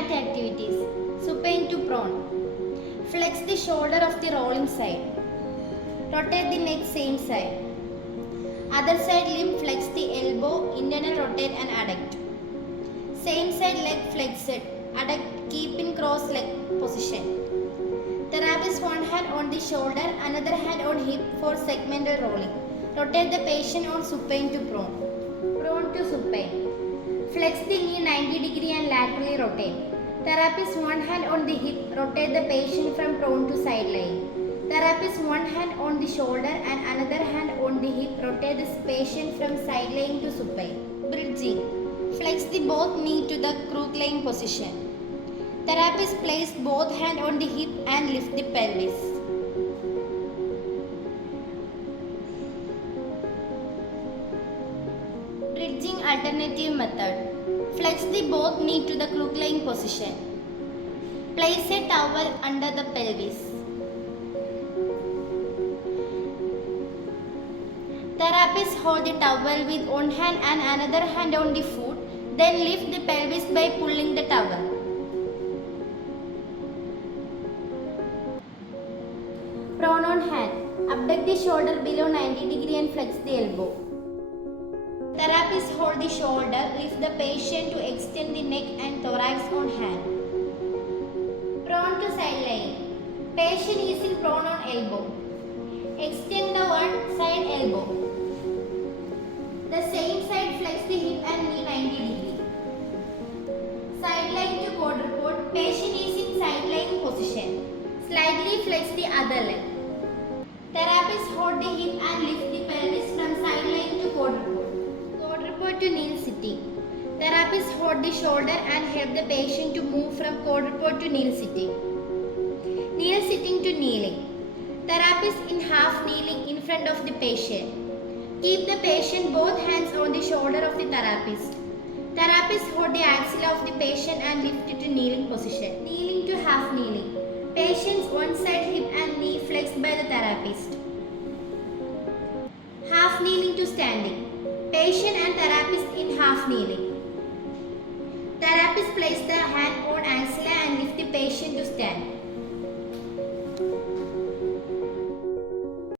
Mat activities. Supine to prone. Flex the shoulder of the rolling side. Rotate the neck same side. Other side limb flex the elbow, internal rotate and adduct. Same side leg flexed. Adduct, keep in cross leg position. Therapist one hand on the shoulder, another hand on hip for segmental rolling. Rotate the patient on supine to prone. Prone to supine. Flex the knee 90 degree and laterally rotate. Therapist one hand on the hip, rotate the patient from prone to side lying. Therapist one hand on the shoulder and another hand on the hip, rotate this patient from side lying to supine. Bridging. Flex the both knee to the crook lying position. Therapist place both hand on the hip and lift the pelvis. Bridging alternative method. Flex the both knee to the crook lying position. Place a towel under the pelvis. Therapist hold the towel with one hand and another hand on the foot, then lift the pelvis by pulling the towel. Prone on hand. Abduct the shoulder below 90 degree and flex the elbow. Therapist hold the shoulder, lift the patient to extend the neck and thorax on hand. Prone to side lying. Patient is in prone on elbow. Extend the one side elbow. The same side flex the hip and knee 90 degree. Side lying to quadruped. Patient is in side lying position. Slightly flex the other leg. Therapist hold the hip and lift the pelvis from side lying to quadruped. Quadruped to kneel sitting. Therapist hold the shoulder and help the patient to move from quadruped to kneel sitting. Kneel sitting to kneeling. Therapist in half kneeling in front of the patient. Keep the patient both hands on the shoulder of the therapist. Therapist hold the axilla of the patient and lift it to kneeling position. Kneeling to half kneeling. Patient's one side hip and knee flexed by the therapist. Half kneeling to standing. Patient and therapist in half kneeling. Therapist place the hand on axilla and lift the patient to stand.